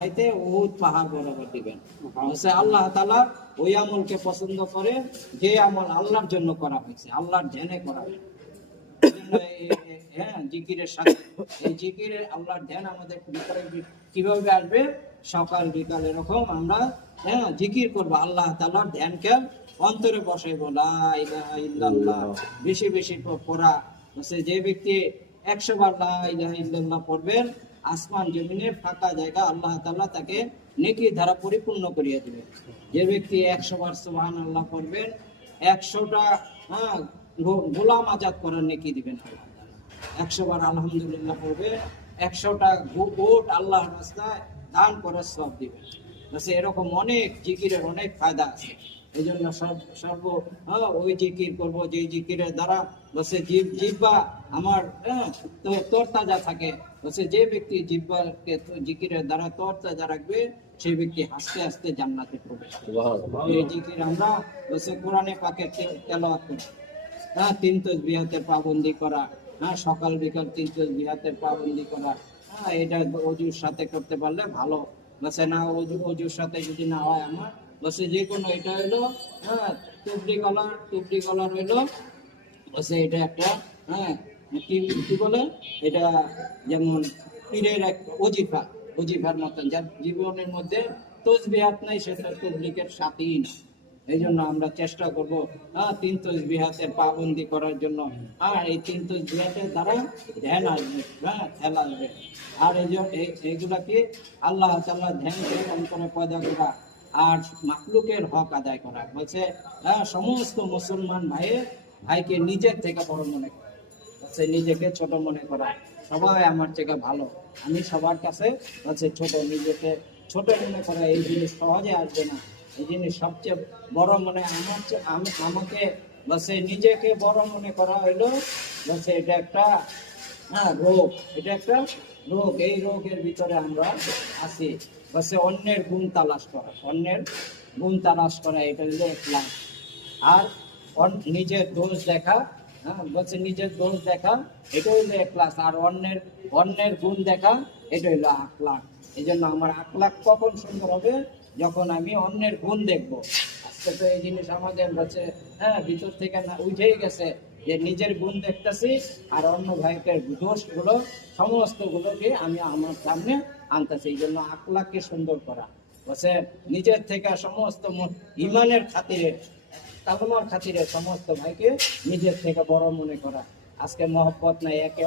উহুদ পাহাড় বরাবর দিবেন। আল্লাহ তাআলা ওই আমলকে পছন্দ করে যে আমল আল্লাহর জন্য করা হয়েছে, আল্লাহর ধ্যানে করা হয়েছে। হ্যাঁ, জিকিরের সাথে এই জিকিরের আল্লাহর ধ্যান আমাদের ভিতরে কিভাবে আসবে? সকাল বিকাল এরকম আমরা জিকির করবো, আল্লাহ তাআলার ধ্যানকে অন্তরে বসাইবো। লা ইলাহা ইল্লাল্লাহ বেশি বেশি পড়া। যে ব্যক্তি 100 বার লা ইলাহা ইল্লাল্লাহ পড়বেন, আসমান জমিনে ফাঁকা জায়গা আল্লাহ তাআলা তাকে নেকি দ্বারা পরিপূর্ণ করিয়ে দিবেন। যে ব্যক্তি 100 বার সুবহানাল্লাহ পড়বেন, 100টা গোলাম আজাদ করার নেকি দিবেন আল্লাহ তাআলা। 100 বার আলহামদুলিল্লাহ পড়বে, 100টা গোট আল্লাহর রাস্তায় দান করার সওয়াব দিবেন। এরকম অনেক জিকিরের অনেক ফায়দা আছে। এই জন্য ওই জিকির করবো যে জিকিরের দ্বারা জিহ্বা আমার তরতাজা থাকে। যে ব্যক্তি জিহ্বাকে জিকিরের দ্বারা তরতাজা রাখবে, সেই ব্যক্তি আস্তে আস্তে জান্নাতে প্রবেশ করবে। এই জিকির আমরা কোরআনে পাকে তেলাওয়াত করি, 3 তাসবিহাতের পাবন্দি করা, সকাল বিকাল 3 তাসবিহাতের পাবন্দি করা। এটা ওযুর সাথে করতে পারলে ভালো। না ওযুর সাথে যদি না হয় আমার যে কোনো এটা হইলো টুপরি কলার হইলো এটা একটা কি বলে, এটা যেমন পীরের এক ওজিফার মতন, যার জীবনের মধ্যে তাসবিহাত নাই সেটা তবলিগের সাথেই না। এই জন্য আমরা চেষ্টা করবো 3 তাসবিহাতের পাবন্দি করার জন্য। আর এই 3 তাসবিহাতের দ্বারা ধ্যান আসবে, খেয়াল আসবে। আর এইগুলা কি আল্লাহ তাআলা ধ্যানকে অন্তরে পয়দা করা আর মাখলুকের হক আদায় করা। বলছে সমস্ত মুসলমান ভাইকে নিজের থেকে বড় মনে করা, নিজেকে ছোট মনে করা। সবাই আমার থেকে ভালো, আমি সবার কাছে ছোট। নিজেকে ছোট মনে করা এই জিনিস সহজে আসবে না। এই জিনিস সবচেয়ে বড় মনে আমাকে নিজেকে বড় মনে করা হইলো এটা একটা রোগ। এটা একটা রোগ। এই রোগের ভিতরে আমরা আছি। অন্যের গুণ তালাশ করা, এটা হলো ইখলাস। আর নিজের দোষ দেখা, নিজের দোষ দেখা, এটা হইলো ইখলাস। আর অন্যের গুণ দেখা, এটা হইলো আখলাক। এই জন্য আমার আখলাক কখন সুন্দর হবে? যখন আমি অন্যের গুণ দেখবো। আজকে তো এই জিনিস আমাদের ভিতর থেকে না উঠেই গেছে, যে নিজের গুণ দেখতেছি আর অন্য ভাইকে দোষগুলো সমস্ত গুলোকে আমি আমার সামনে আনতেছি। এই জন্য আখলাককে সুন্দর করা, নিজের থেকে সমস্ত ইমানের খাতিরে, তাকওয়ার খাতিরে সমস্ত ভাইকে নিজের থেকে বড় মনে করা। আজকে মহব্বত নাই, একে